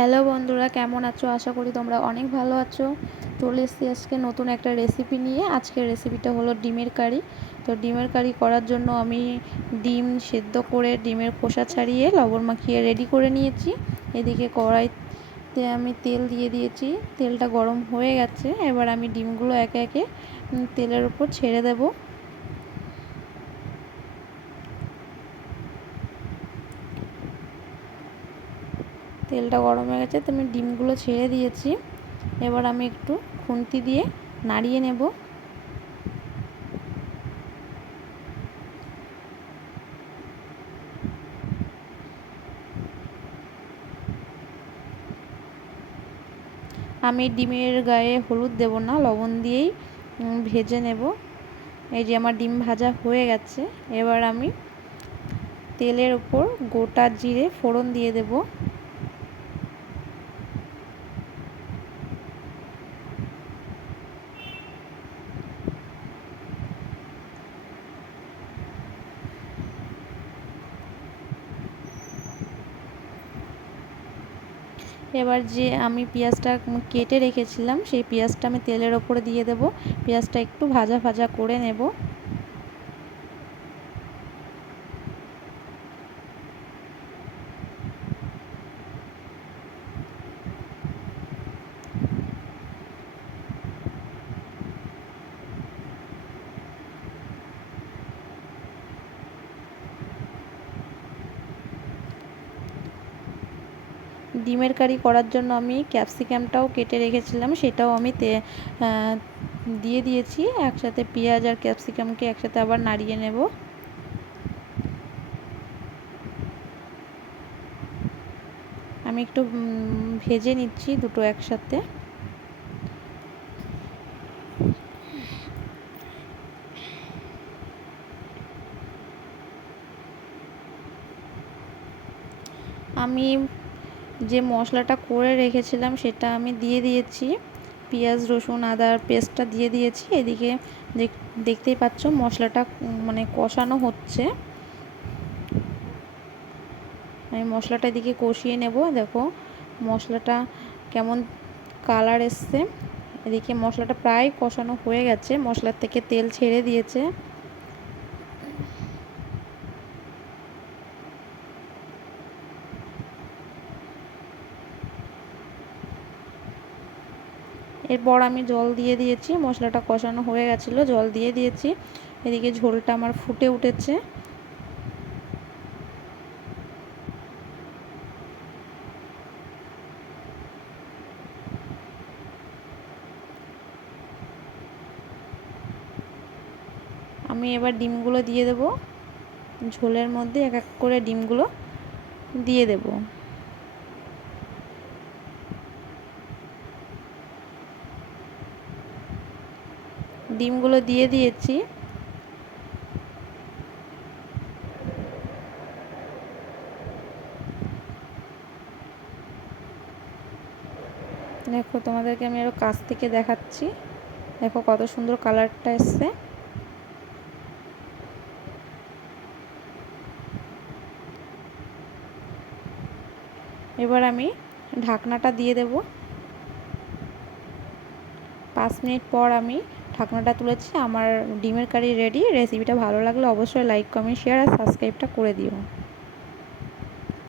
Hello বন্ধুরা, কেমন আছো? আশা করি তোমরা অনেক ভালো আছো। চলে এসেছি আজকে নতুন একটা রেসিপি নিয়ে। আজকের রেসিপিটা হলো ডিমের কারি। তো ডিমের কারি করার জন্য আমি ডিম সেদ্ধ করে ডিমের খোসা ছাড়িয়ে লবণ মাখিয়ে রেডি করে নিয়েছি। এদিকে কড়াইতে আমি তেল দিয়ে দিয়েছি, তেলটা গরম হয়ে গেছে। এবার আমি ডিমগুলো একে একে তেলের উপর ছেড়ে দেবো। তেলটা গরম হয়ে গেছে, তো আমি ডিমগুলো ছেড়ে দিয়েছি। এবার আমি একটু খুন্তি দিয়ে নাড়িয়ে নেব। আমি ডিমের গায়ে হলুদ দেব না, লবণ দিয়েই ভেজে নেব। এই যে আমার ডিম ভাজা হয়ে গেছে। এবার আমি তেলের উপর গোটা জিরে ফোড়ন দিয়ে দেব। এবার যে আমি পেঁয়াজটা কেটে রেখেছিলাম, সেই পেঁয়াজটা আমি তেলের ওপরে দিয়ে দেব। পেঁয়াজটা একটু ভাজা ভাজা করে নেব। ডিমের কারি করার জন্য আমি ক্যাপসিকামটাও কেটে রেখেছিলাম, সেটাও আমি দিয়ে দিয়েছি। একসাথে পেঁয়াজ আর ক্যাপসিকামকে একসাথে আবার নাড়িয়ে নেব। আমি একটু ভেজে নিচ্ছি দুটো একসাথে। আমি যে মশলাটা করে রেখেছিলাম সেটা আমি দিয়ে দিয়েছি। পেঁয়াজ রসুন আদার পেস্টটা দিয়ে দিয়েছি। এদিকে দেখতেই পাচ্ছ মশলাটা মানে কষানো হচ্ছে। আমি মশলাটা এদিকে কষিয়ে নেব। দেখো মশলাটা কেমন কালার এসছে। এদিকে মশলাটা প্রায় কষানো হয়ে গেছে, মশলার থেকে তেল ছেড়ে দিয়েছে। এরপর আমি জল দিয়ে দিয়েছি। মশলাটা কষানো হয়ে গেছিলো, জল দিয়ে দিয়েছি। এদিকে ঝোলটা আমার ফুটে উঠেছে। আমি এবার ডিমগুলো দিয়ে দেব। ঝোলের মধ্যে এক এক করে ডিমগুলো দিয়ে দেব। ডিমগুলো দিয়ে দিয়েছি। দেখো তোমাদেরকে আমি আরও কাছ থেকে দেখাচ্ছি। দেখো কত সুন্দর কালারটা এসছে। এবার আমি ঢাকনাটা দিয়ে দেব। 5 মিনিট পর আমি ঢাকনাটা তুলেছি। আমার ডিমের কারি রেডি। রেসিপিটা ভালো লাগলে অবশ্যই লাইক কমেন্ট শেয়ার আর সাবস্ক্রাইবটা করে দিও।